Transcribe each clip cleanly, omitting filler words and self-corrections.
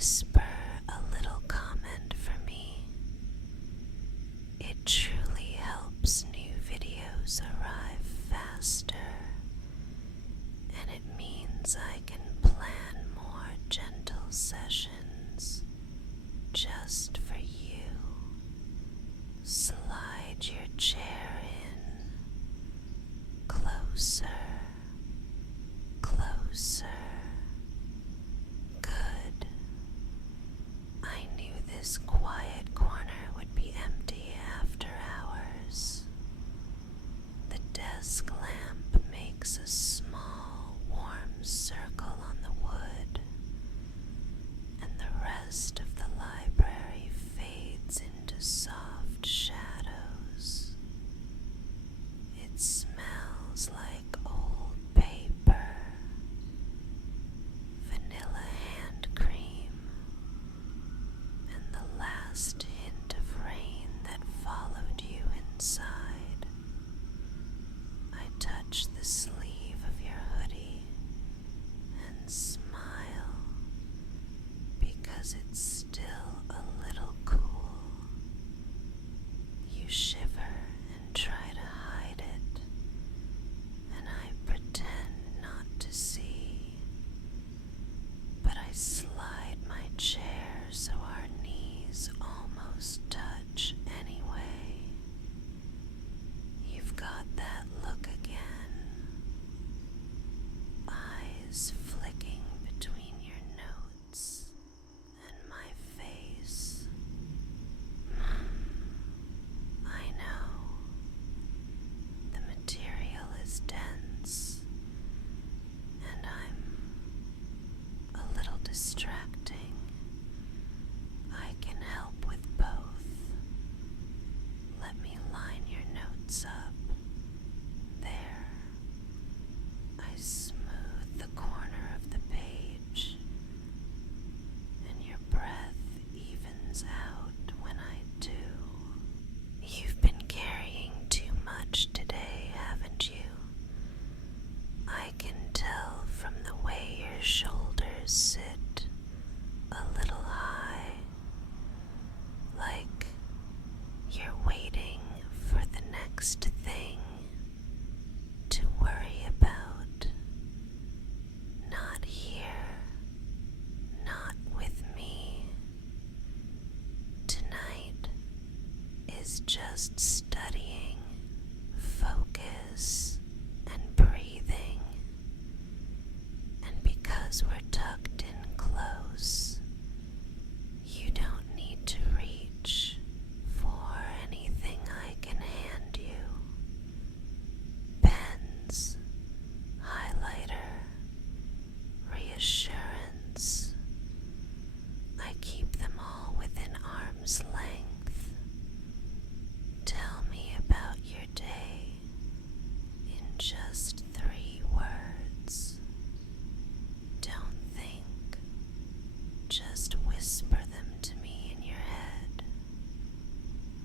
whisper a little comment for me. It truly helps new videos arrive faster, and it means I can plan more gentle sessions just for you. Slide your chair in closer, closer. Good. I knew this quiet corner would be empty after hours. The desk lamp makes a small, warm circle on the wood, and the rest of the library fades into soft shadows. It smells like old paper, vanilla hand cream, and the last hint of rain that followed you inside. I touch the sleeve of your hoodie and smile because it's still a little cool. You shiver and try to hide it, and I pretend not to see, but I slide my chair so our knees almost touch anyway. You've got that look again, eyes flicking between your notes and my face. I know. The material is dense, and I'm a little distracting. I can help with both. Let me line your notes up. There. I smooth the corner of the page, and your breath evens out when I do. You've been carrying too much today, haven't you? I can tell from the way your shoulders sit a little high, like you're waiting for the next thing to worry about. Not here, not with me. Tonight is just studying, focus, and breathing. And because we're tucked in close, you don't need to reach for anything I can hand you. Pens, highlighter, reassurance. I keep them all within arm's length. Tell me about your day in just 3 words. Don't think, just whisper them to me in your head.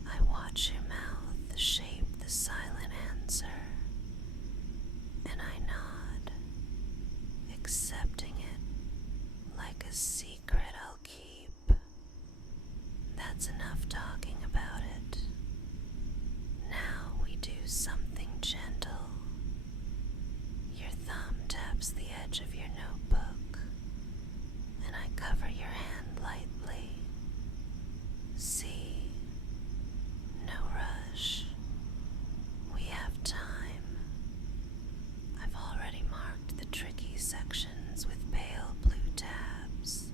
I watch your mouth shape the silent answer, and I nod, accepting it like a secret I'll keep. That's enough talking about it. Now we do something gentle. Your thumb taps the edge of your notebook, and I cover your hand lightly. See, no rush. We have time. I've already marked the tricky sections with pale blue tabs.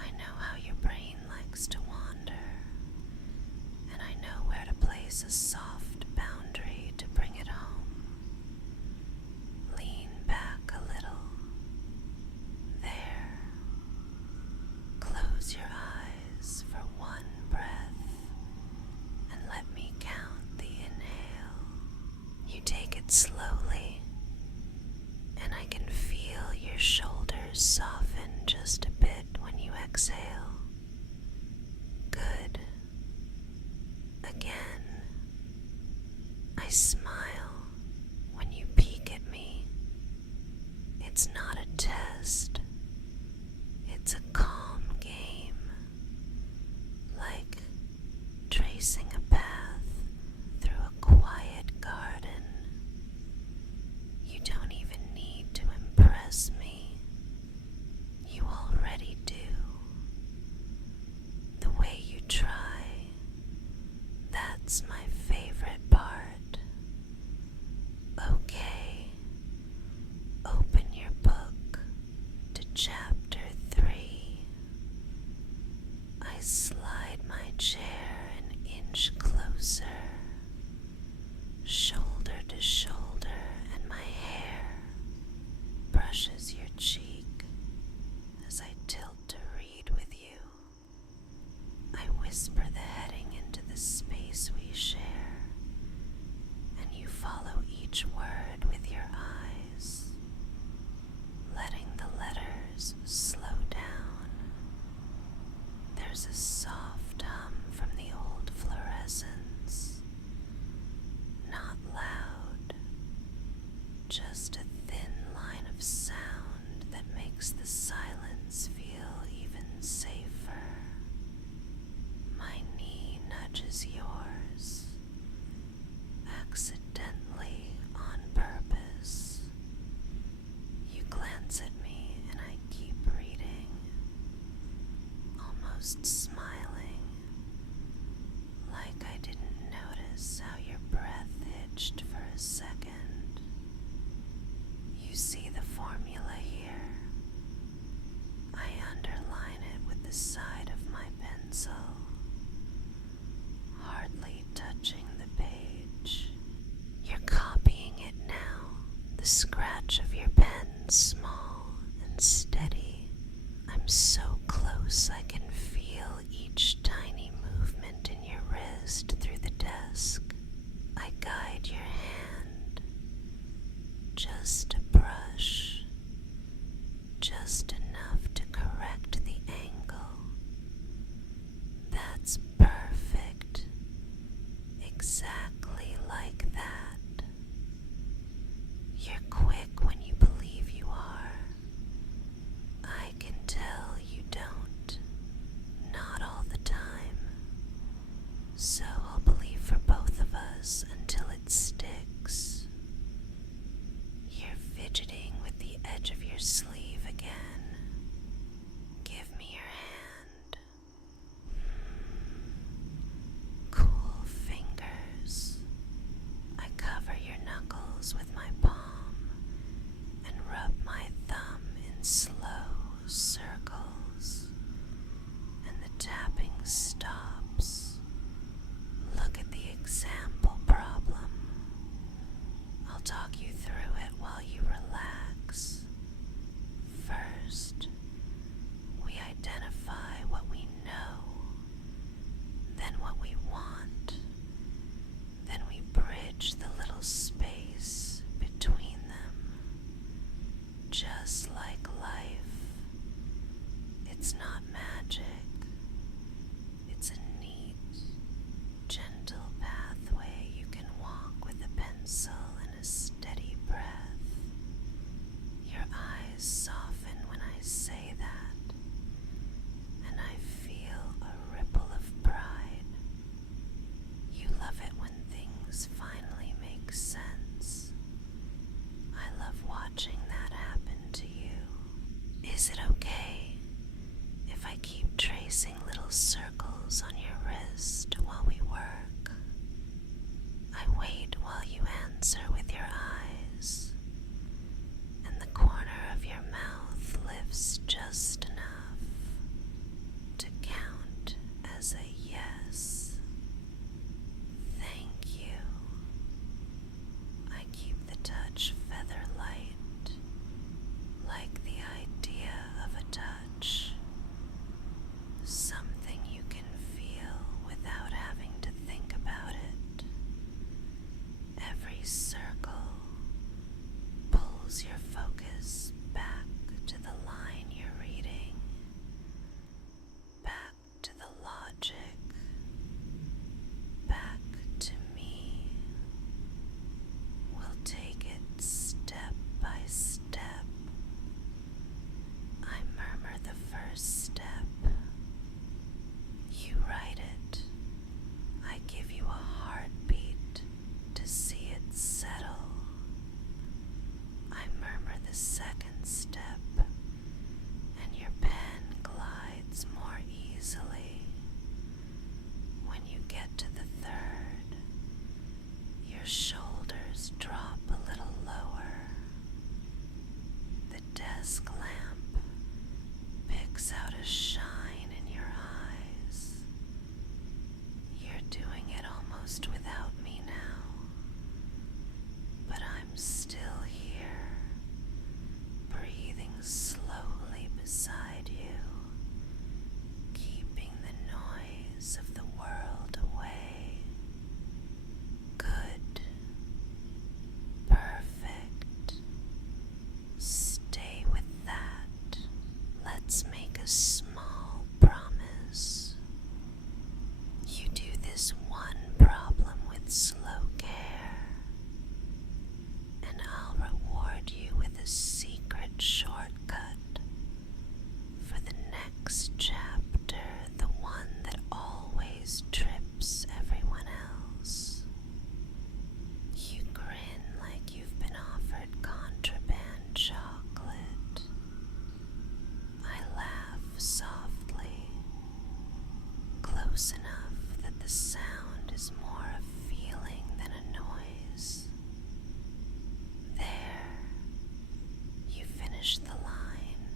I know how your brain likes to wander, and I know where to place a soft boundary to bring it home. Lean back a little. There. Close your eyes for one breath and let me count the inhale. You take it slowly, and I can feel your shoulders soften just a bit when you exhale. Good. Again. I smile when you peek at me. It's not a test. It's a calm tracing a path through a quiet garden. You don't even need to impress me. You already do. The way you try, that's my favorite part. Okay, open your book to chapter 3. I slide my chair an inch closer, shoulder to shoulder, and my hair brushes your cheek as I tilt to read with you. I whisper the heading into the space we share, and you follow each word with your eyes, letting the letters slow down. There's a soft hum from the old fluorescents, not loud, just a thin line of sound that makes the silence feel even safer. My knee nudges yours, accidentally, on purpose. You glance at me and I keep reading, almost smiling, like I didn't notice how your breath hitched for a second. You see the formula here. I underline it with the side of my pencil, hardly touching the page. You're copying it now, the scratch of your pen small and steady. I'm so close I can feel each tiny movement in your wrist through the desk. I guide your hand, just a brush, just enough to correct the angle. That's perfect, exactly like that. You're quick when you believe you are. I can tell you don't, not all the time. So I'll believe for both of us until it sticks. You're fidgeting with the edge of your sleeve again. Give me your hand. Cool fingers. I cover your knuckles with my palm and rub my thumb in slow circles, and the tapping stops. Look at the example problem. I'll talk you through it while you relax. First, we identify what we know, then what we want, then we bridge the little space between them. Just like life, it's not magic. It's a neat, gentle pathway you can walk with a pencil and a steady breath. Your eyes soften when I say that, and I feel a ripple of pride. You love it when things finally make sense. I love watching that happen to you. Is it okay if small promise. You do this one problem with slow care, and I'll reward you with a secret shortcut for the next chapter, the one that always trips everyone else. You grin like you've been offered contraband chocolate. I laugh softly, close enough that the sound is more a feeling than a noise. There, you finish the line,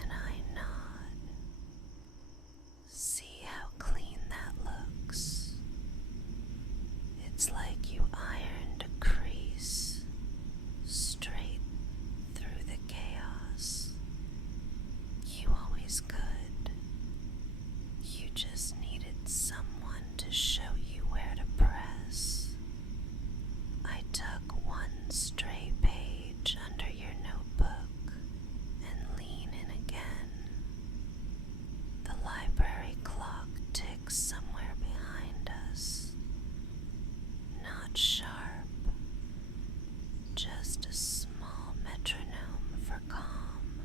and I nod. See how clean that looks? It's like you ironed a crease straight through the chaos. You always could. You just needed someone to show you where to press. I tuck one stray page under your notebook and lean in again. The library clock ticks somewhere behind us. Not sharp, just a small metronome for calm.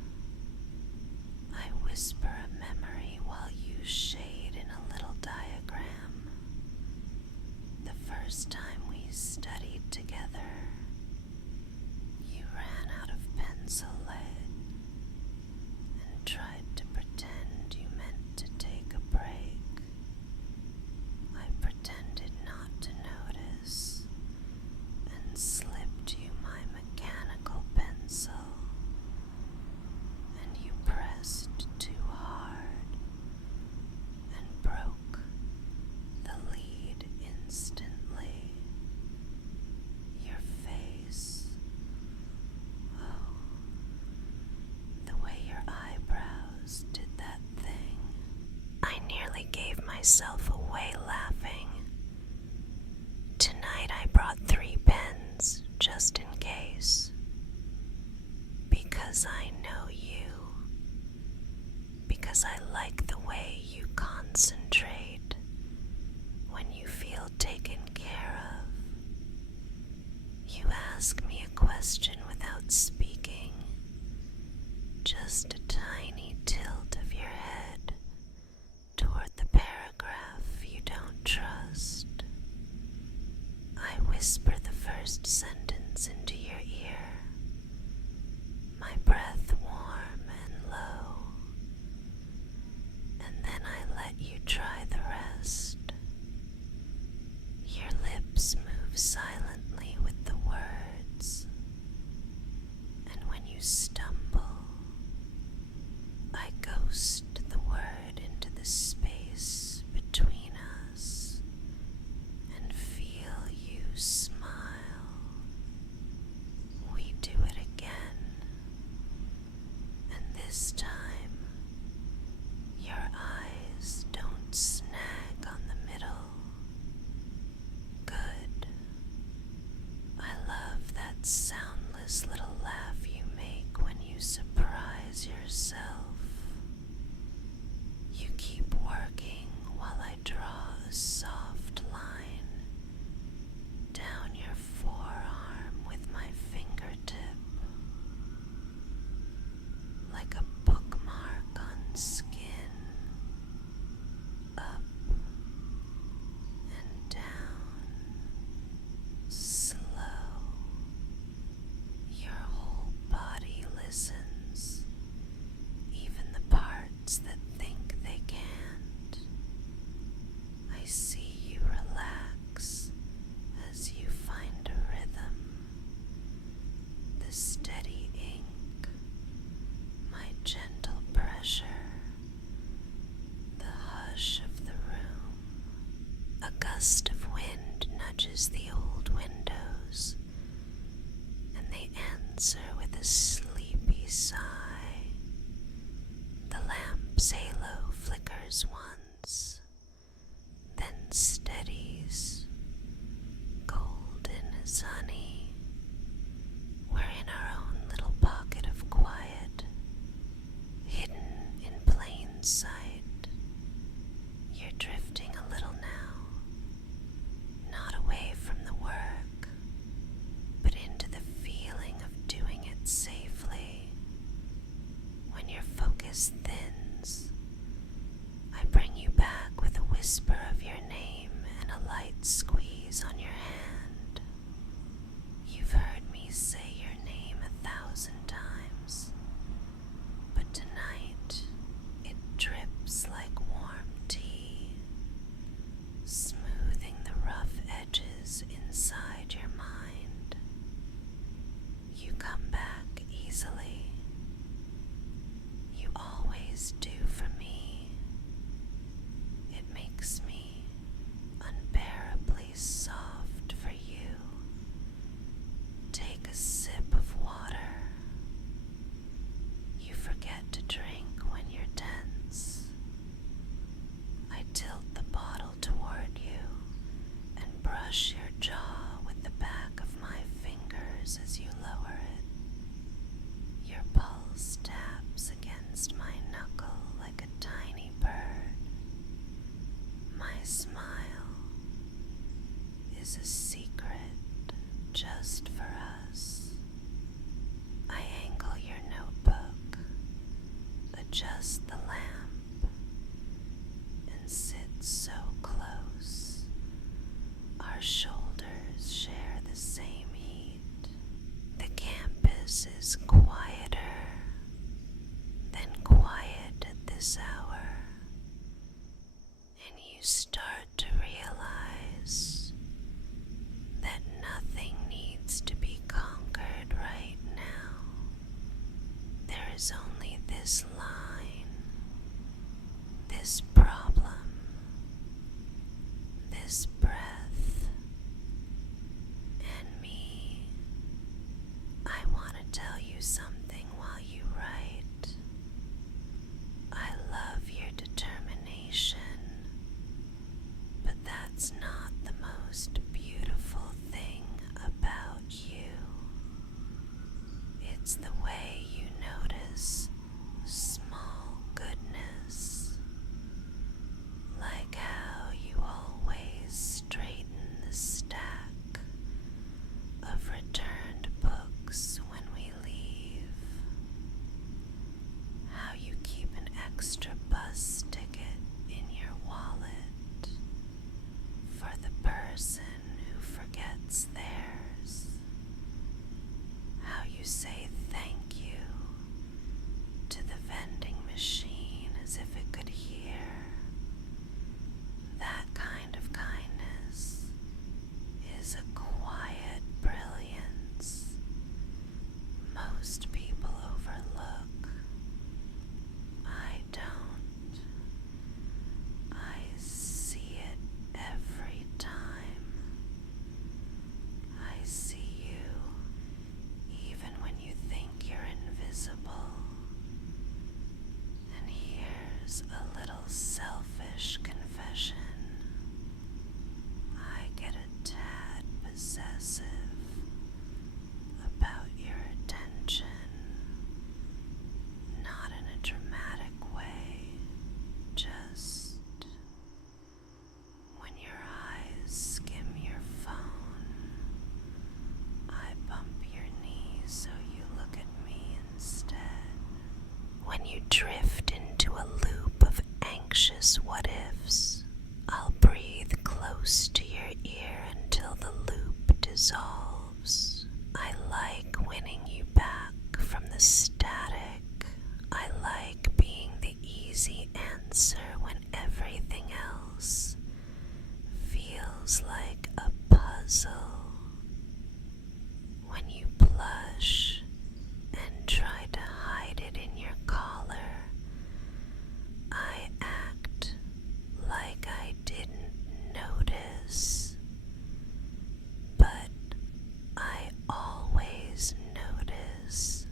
I whisper a memory while you shade in a little diagram. The first time we studied together, you ran out of pencil lead and tried to pretend you meant to take a break. I pretended not to notice and slipped you my mechanical pencil, and you pressed too hard and broke the lead instantly. Your face, oh, the way your eyebrows did that thing. I nearly gave myself away laughing. Tonight I brought 3 pens just in case. Because I know you. Because I like the way you concentrate when you feel taken care of. You ask me a question without speaking. Just a tiny tilt of your head toward the paragraph you don't trust. I whisper the first sentence into your ear, my breath warm and low, and then I let you try the rest. Your lips move silently with the words, and when you stumble, I ghost the word into the space between us and feel you smile. We do it again, and this time your eyes don't snag on the middle. Good. I love that soundless little laugh you make when you surprise yourself. You keep working while I draw a soft line down your forearm with my fingertip, like a bookmark on skin, up and down, slow in sight. You're drifting a little now, not away from the work, but into the feeling of doing it safely. When your focus thins, I bring you back with a whisper of your name and a light squeeze on your hand. You've heard me say your name 1,000 times, but tonight it drips like warm tea, smoothing the rough edges inside your mind. You come back easily. You always do for me. It makes me unbearably soft for you. Take a sip of water. You forget to drink when you're tense. I tilt the bottle toward you and brush your jaw with the back of my fingers as you lower it. Your pulse taps against my knuckle like a tiny bird. My smile is a secret just for us. I angle your notebook, adjust the lamp, and sit so close. Our shoulders share the same heat. The campus is quieter than quiet at this hour, and you start to realize that nothing needs to be conquered right now. There is only this line, this problem, this breath, and me. I want to tell you something while you write. I love your determination, but that's not the most beautiful thing about you. It's the way you notice small goodness, like how you always straighten the stack of returned books when we leave, how you keep an extra bus ticket in your wallet for the person who forgets theirs, how you say thank you to the vending machine as if it could hear. That kind of kindness is a quiet brilliance most people overlook. I don't. I see it every time. I see you even when you think you're invisible. And here's a little selfish confession. I get a tad possessive about your attention, not in a dramatic way, just when your eyes skim your phone, I bump your knee so you look at me instead. When you drift into a loop of anxious what-ifs, I'll breathe close to your ear until the loop dissolves. I like winning you back from the static. I like being the easy answer when everything else feels like a puzzle. When you blush and try to hide it in your collar, I act like I didn't notice, but I always notice.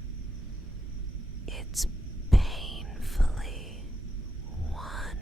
It's painfully one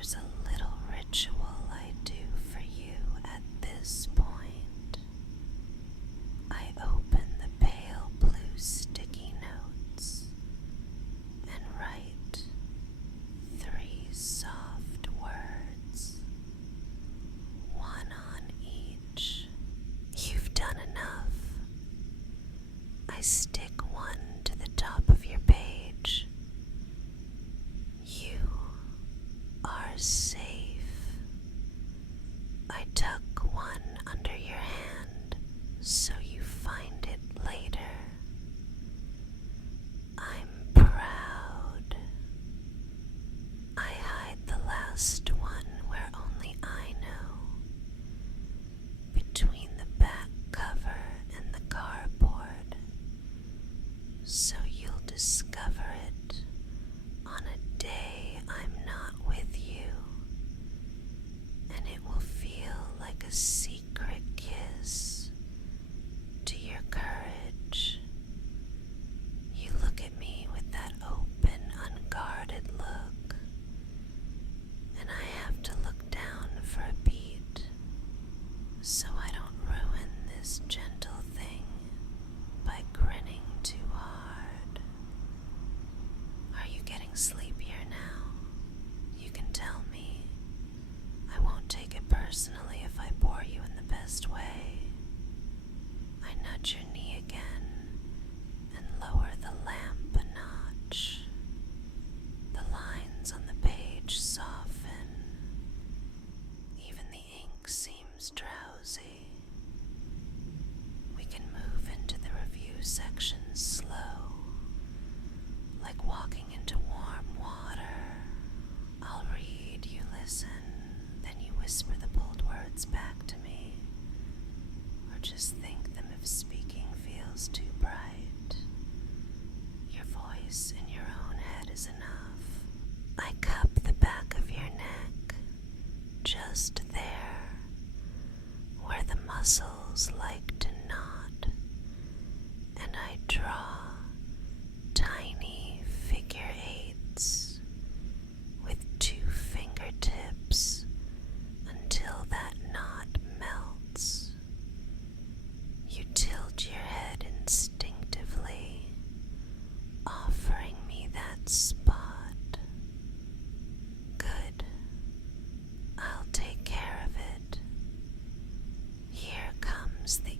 There's a little ritual I do for you at this point. I open the pale blue sticky notes and write 3 soft words, one on each. You've done enough. I stick one to the top of your page. You are safe. I tuck one under your hand so you find it later. I'm proud. I hide the last one where only I know, between the back cover and the cardboard, so you'll discover it on a day I'm not with you, and it will feel like a secret kiss to your courage. You look at me with that open, unguarded look, and I have to look down for a beat so I don't ruin this gentle thing by grinning too hard. Are you getting sleepier now? You can tell me. I won't take it personally if I bore you in the best way. I nudge your knee again and lower the lamp a notch. The lines on the page soften. Even the ink seems drowsy. We can move into the review section slow, like walking into warm water. I'll read, you listen, then you whisper the bold words back to me, or just think them if speaking feels too bright. Your voice in your own head is enough. I cup the back of your neck, just there, where the muscles like to knot, and I draw tiny figure 8s with 2 fingertips until that knot melts. You tilt your head instinctively, offering me that spot. Good. I'll take care of it. Here comes the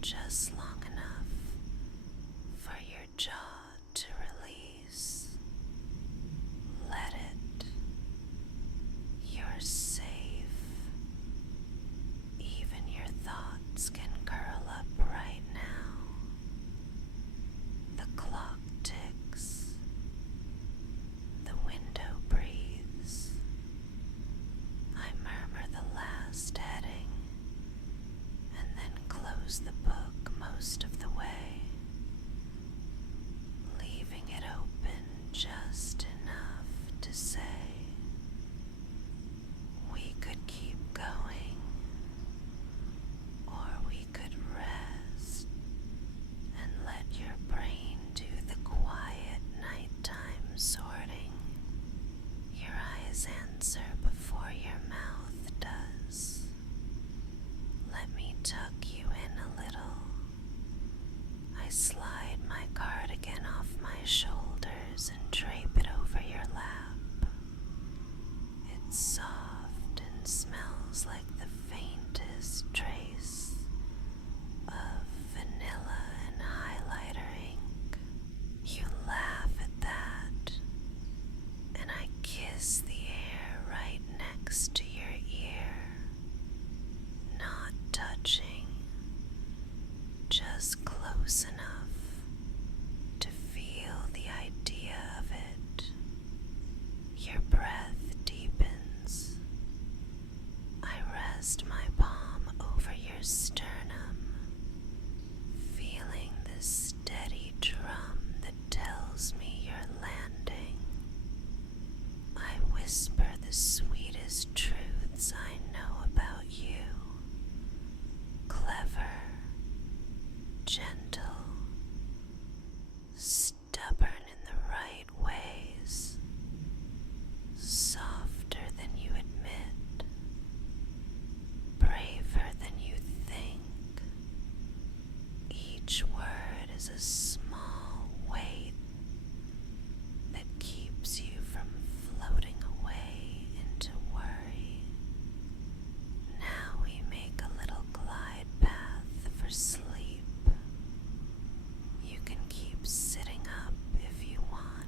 just long enough for your jaw to release. Let it. You're safe. Even your thoughts can curl up right now. The clock ticks. The window breathes. I murmur the last heading and then close the book most of the way, leaving it open just enough to say, we could keep going, or we could rest and let your brain do the quiet nighttime sorting. Your eyes answer before your mouth does. Let me tuck you in a little. I slide my cardigan off my shoulders and drape it over your lap. It's soft and smells like the faintest trace of vanilla and highlighter ink. You laugh at that, and I kiss the air right next to your ear, not touching, just close enough to feel the idea of it. Your breath deepens. I rest my palm over your sternum, feeling the steady drum that tells me you're landing. I whisper the sweetest truths I know about you. Clever, gentle, stubborn in the right ways, softer than you admit, braver than you think. Each word is a small weight that keeps you from floating away into worry. Now we make a little glide path for sleep. You can keep sitting up if you want.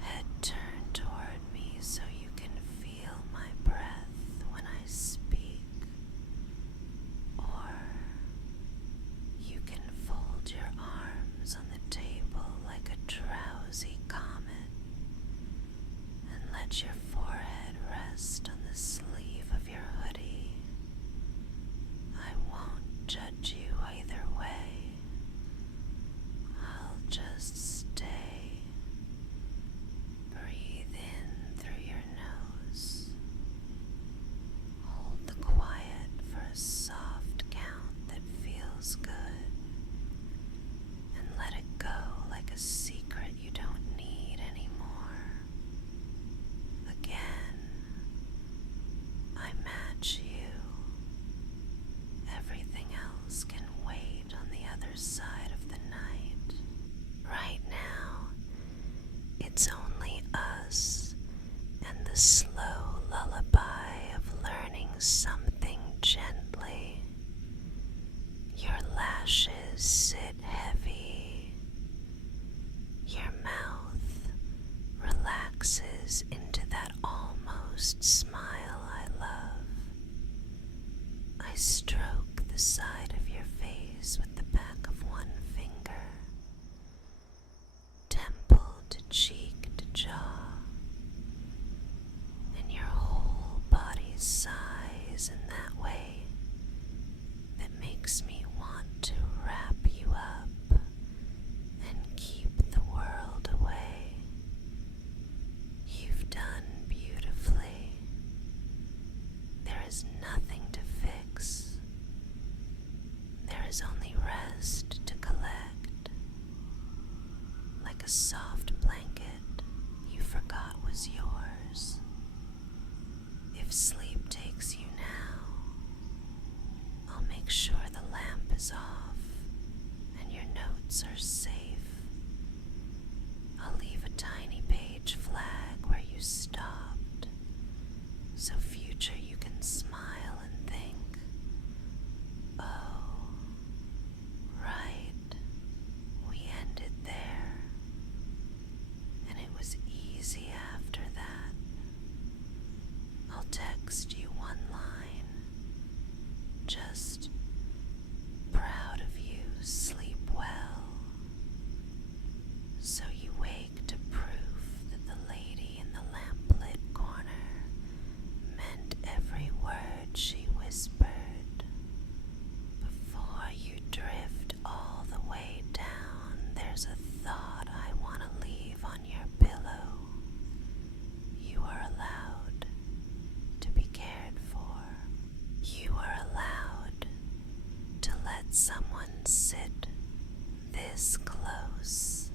Head turned toward me so you can feel my breath when I speak. Or you can fold your arms on the table like a drowsy comet and let your forehead rest on the sleeve of your hoodie. I won't judge you either way. I'll just stay. Breathe in through your nose. Hold the quiet for a soft count that feels good. And let it go like a secret you don't need anymore. Again, I match you. Everything else can wait on the other side of the night. Right now, it's only us and the slow lullaby of learning something gently. Your lashes sit heavy. Your mouth relaxes into that almost smile I love. I stroke the side of your face with the back of one finger, temple to cheek to jaw, and your whole body sighs in that way that makes me want to wrap you up and keep the world away. You've done beautifully. There is nothing to fix. There is only rest to collect. Like a soft blanket you forgot was yours. If sleep takes you now, I'll make sure the lamp is off and your notes are safe. I'll leave a tiny page flag where you stopped, so future you can smile and think, oh, let someone sit this close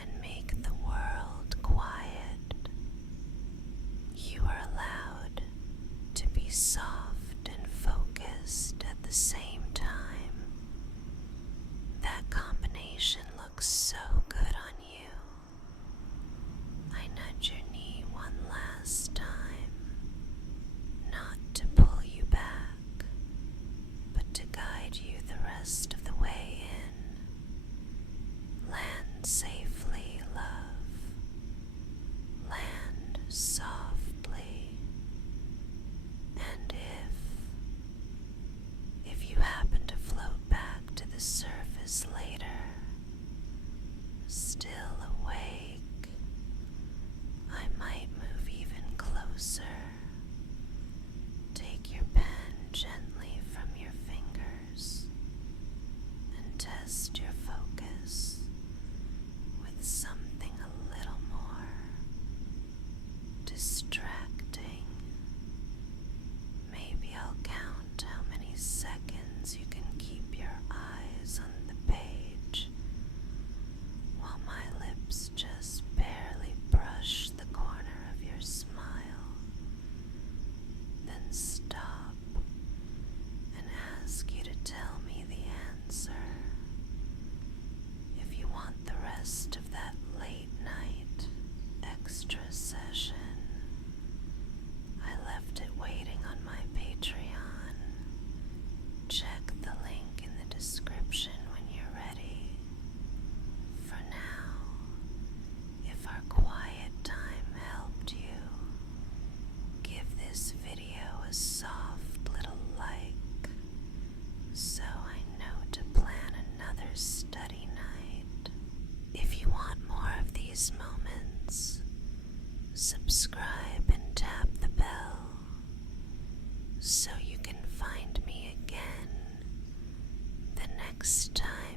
and make the world quiet. You are allowed to be soft and focused at the same time. That combination looks so good on you. I nudge your knee one last time, not to pull you back, but to guide you the rest of the way in. Land safely, love. Land softly. And if you happen to float back to the surface later, still awake, I might move even closer. Take your pen gently from your fingers and test your focus with something a little more distracting. Maybe I'll count how many seconds you can keep your eyes on the page while my lips just barely brush the corner of your smile. Then stop and ask you to tell me the answer. If you want the rest of that late night extra session, I left it waiting on my Patreon. Check the link in the description when you're ready. For now, if our quiet time helped you, give this video a soft little like, so I know to plan another study night. If you want more of these moments, subscribe and tap the bell so you can find me again the next time